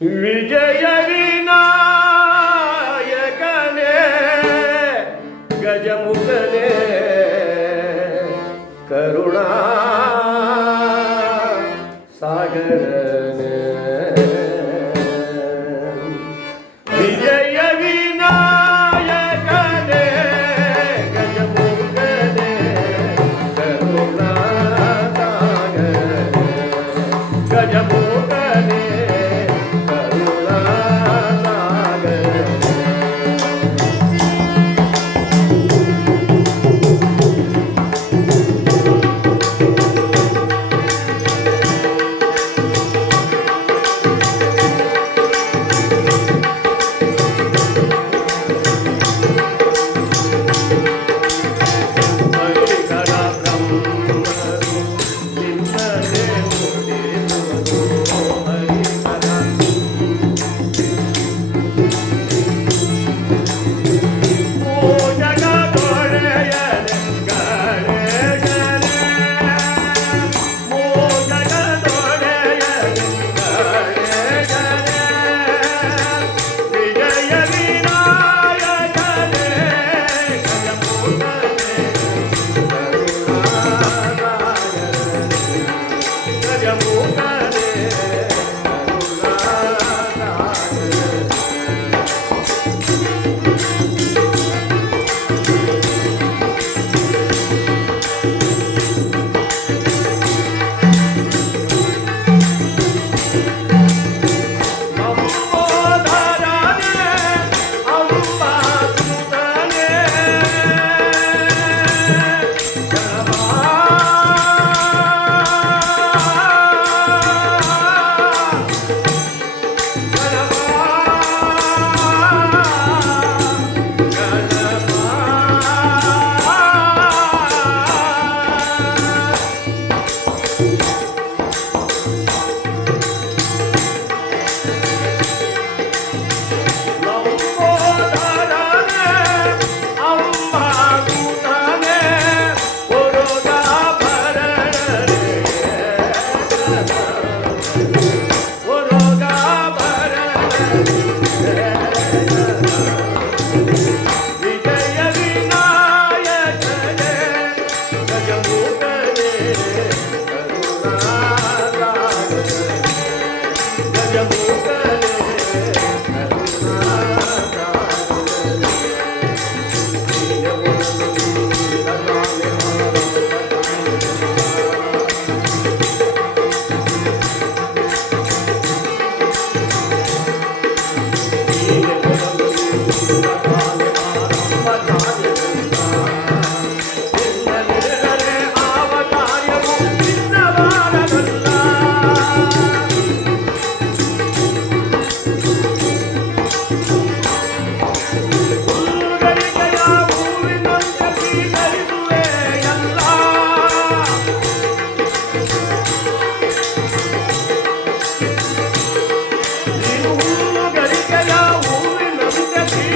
Yüce gelin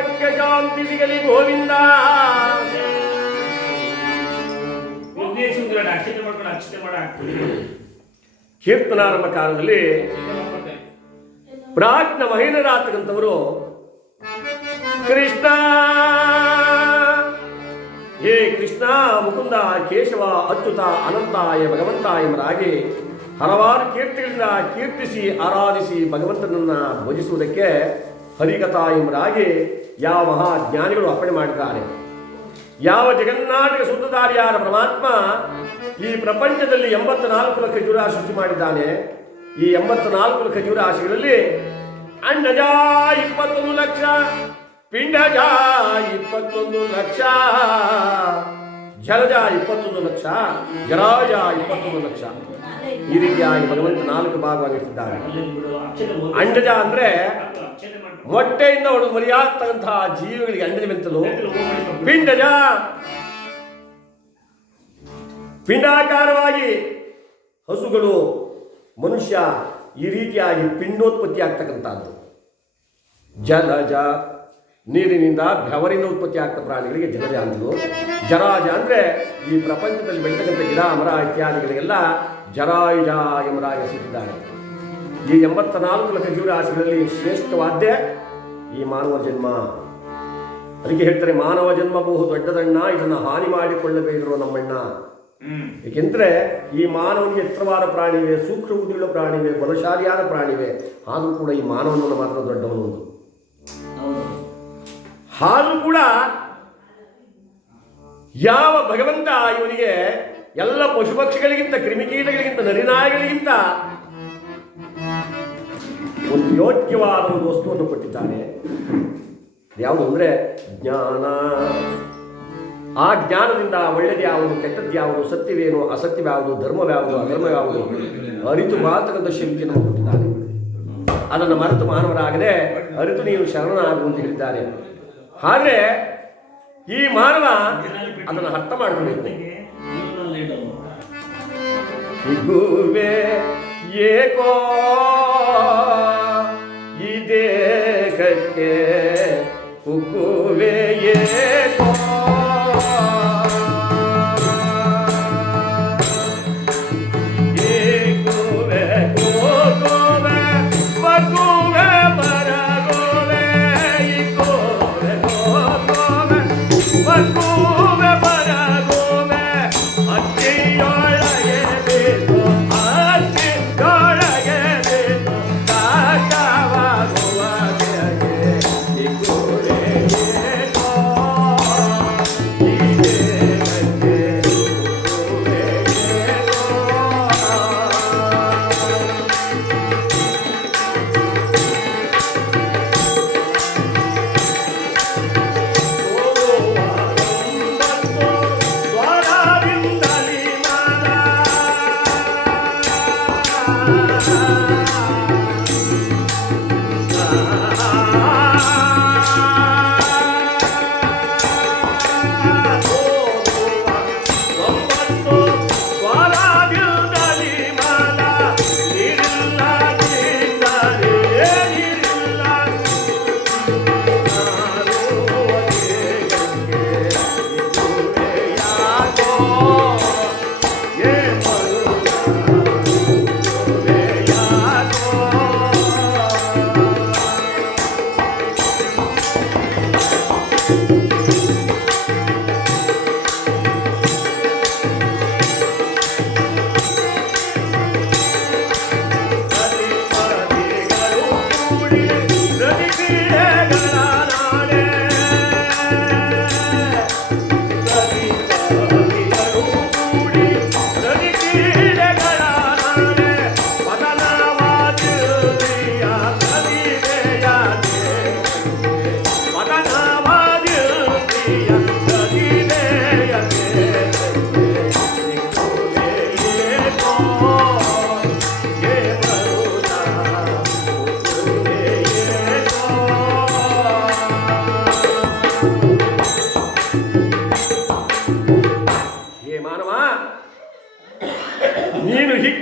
ಶಾಂತಿ ಸಿಗಲಿ ಗೋವಿಂದ. ವಿಘ್ನೇಶ್ವರ ಅಕ್ಷತೆ ಮಾಡ್ಕೊಂಡು ಅಕ್ಷತೆ ಮಾಡ ಕೀರ್ತನಾರಂಭ ಕಾಲದಲ್ಲಿ ಪ್ರಾಜ್ಞ ಮಹೇಂದ್ರನಾಥಕ್ಕಂಥವರು ಕೃಷ್ಣ ಹೇ ಕೃಷ್ಣ ಮುಕುಂದ ಕೇಶವ ಅಚ್ಯುತ ಅನಂತಾಯ ಭಗವಂತ ಎಂಬರಾಗಿ ಹಲವಾರು ಕೀರ್ತಿಗಳಿಂದ ಕೀರ್ತಿಸಿ ಆರಾಧಿಸಿ ಭಗವಂತನನ್ನ ಭಜಿಸುವುದಕ್ಕೆ ಹರಿಕಥಾ ಎಂಬುದಾಗಿ ಯಾವ ಮಹಾಜ್ಞಾನಿಗಳು ಅರ್ಪಣೆ ಮಾಡಿದ್ದಾರೆ? ಯಾವ ಜಗನ್ನಾಟಕ ಸೂತ್ರಧಾರಿಯಾದ ಪರಮಾತ್ಮ ಈ ಪ್ರಪಂಚದಲ್ಲಿ ಎಂಬತ್ನಾಲ್ಕು ಲಕ್ಷ ಜೀವರಾಶಿ ಮಾಡಿದ್ದಾನೆ? ಈ ಎಂಬತ್ನಾಲ್ಕು ಲಕ್ಷ ಜೀವರಾಶಿಗಳಲ್ಲಿ ಅಂಡಜ ಇಪ್ಪತ್ತೊಂದು ಲಕ್ಷ, ಪಿಂಡಜ ಇಪ್ಪತ್ತೊಂದು ಲಕ್ಷ, ಜಲಜ ಇಪ್ಪತ್ತೊಂದು ಲಕ್ಷ, ಜರಾಜ ಇಪ್ಪತ್ತೊಂದು ಲಕ್ಷ. ಈ ರೀತಿಯಾಗಿ ಭಗವಂತ ನಾಲ್ಕು ಬಿಡು, ಅಂಡಜ ಅಂದ್ರೆ. ಮೊಟ್ಟೆಯಿಂದ ಹೊಡೆದು ಮರಿಯಾಗ್ತಕ್ಕಂತಹ ಜೀವಿಗಳಿಗೆ ಎತ್ತಲು ಹೋಗಿ ಪಿಂಡಜ. ಪಿಂಡಾಕಾರವಾಗಿ ಹಸುಗಳು ಮನುಷ್ಯ ಈ ರೀತಿಯಾಗಿ ಪಿಂಡೋತ್ಪತ್ತಿ ಆಗ್ತಕ್ಕಂಥದ್ದು ಜಲಜ ನೀರಿನಿಂದ ಬೆವರಿಂದ ಉತ್ಪತ್ತಿ ಆಗ್ತ ಪ್ರಾಣಿಗಳಿಗೆ ಜಲಜ ಅಂದರು ಜರಾಜ ಅಂದರೆ ಈ ಪ್ರಪಂಚದಲ್ಲಿ ಬೆಳೀತಕ್ಕಂಥ ಗಿಡ ಮರ ಇತ್ಯಾದಿಗಳಿಗೆಲ್ಲ ಜರಾಯುಜ ಎಂಬ ಹೆಸರಿಟ್ಟಿದ್ದಾರೆ ಈ ಎಂಬತ್ತ ನಾಲ್ಕು ಲಕ್ಷ ಜೀವರಾಶಿಗಳಲ್ಲಿ ಶ್ರೇಷ್ಠವಾದ್ಯ ಈ ಮಾನವ ಜನ್ಮ. ಅದಕ್ಕೆ ಹೇಳ್ತಾರೆ, ಮಾನವ ಜನ್ಮ ಬಹು ದೊಡ್ಡದಣ್ಣ, ಇದನ್ನು ಹಾನಿ ಮಾಡಿಕೊಳ್ಳಬೇಕಿರುವ ನಮ್ಮಣ್ಣ. ಏಕೆಂದರೆ ಈ ಮಾನವನಿಗೆ ಎತ್ತರವಾದ ಪ್ರಾಣಿವೆ, ಸೂಕ್ಷ್ಮ ಬುದ್ಧಿಯುಳ್ಳ ಪ್ರಾಣಿವೆ, ಬಲಶಾಲಿಯಾದ ಪ್ರಾಣಿವೆ, ಆದರೂ ಕೂಡ ಈ ಮಾನವನನ್ನು ಮಾತ್ರ ದೊಡ್ಡವನು ಒಂದು ಆದರೂ ಕೂಡ ಯಾವ ಭಗವಂತ ಇವನಿಗೆ ಎಲ್ಲ ಪಶುಪಕ್ಷಿಗಳಿಗಿಂತ ಕ್ರಿಮಿಕೀಟಗಳಿಗಿಂತ, ನರಿನಾಯಿಗಳಿಗಿಂತ ಒಂದು ಯೋಗ್ಯವಾದ ಒಂದು ವಸ್ತುವನ್ನು ಕೊಟ್ಟಿದ್ದಾನೆ ಯಾವುದು ಅಂದರೆ ಜ್ಞಾನ. ಆ ಜ್ಞಾನದಿಂದ ಒಳ್ಳೆಯದು ಯಾವುದು, ಕೆಟ್ಟದ್ದು ಯಾವುದು, ಸತ್ಯವೇನು ಅಸತ್ಯವ್ಯಾವುದು ಧರ್ಮವ್ಯಾವುದು ಅಧರ್ಮವ್ಯಾವುದು ಅರಿತು ಬಾಳ್ತಕ್ಕಂಥ ಶಕ್ತಿಯನ್ನು ಕೊಟ್ಟಿದ್ದಾನೆ ಅದನ್ನು ಮರೆತು ಮಾನವರಾಗದೆ ಅರಿತು ನೀವು ಶರಣನಾಗು ಅಂತ ಹೇಳಿದ್ದಾರೆ. ಆದರೆ ಈ ಮಾನವ ಅದನ್ನು ಅರ್ಥ ಇಡೋದು. ಹಿಗುವೆ ಏಕೋ ಈ ದೇಹಕ್ಕೆ ಕುಗ್ಗುವೆ ಏಕೋ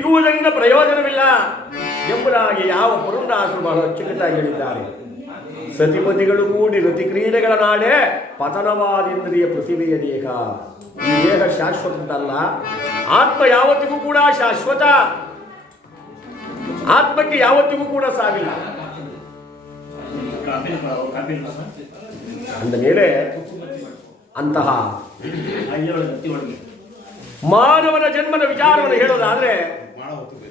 ಹಿಗ್ಗುವುದರಿಂದ ಪ್ರಯೋಜನವಿಲ್ಲ ಎಂಬುದಾಗಿ ಯಾವ ಪುರಂದಾಸರು ಬಹಳ ಅಚ್ಚುಕಟ್ಟಾಗಿ ಹೇಳಿದ್ದಾರೆ. ಸತಿಪತಿಗಳು ಕೂಡಿ ರತಿ ಕ್ರೀಡೆಗಳ ನಾಡೆ ಪತನವಾದಿಂದ್ರಿಯ ಪ್ರತಿಭೆಯ ದೇಹ. ಈ ದೇಹ ಆತ್ಮ ಯಾವತ್ತಿಗೂ ಕೂಡ ಶಾಶ್ವತ. ಆತ್ಮಕ್ಕೆ ಯಾವತ್ತಿಗೂ ಕೂಡ ಸಾವಿಲ್ಲ ಅಂದಮೇಲೆ ಅಂತಹ ಮಾನವನ ಜನ್ಮದ ವಿಚಾರವನ್ನು ಹೇಳೋದಾದ್ರೆ மன ஒத்துக்கு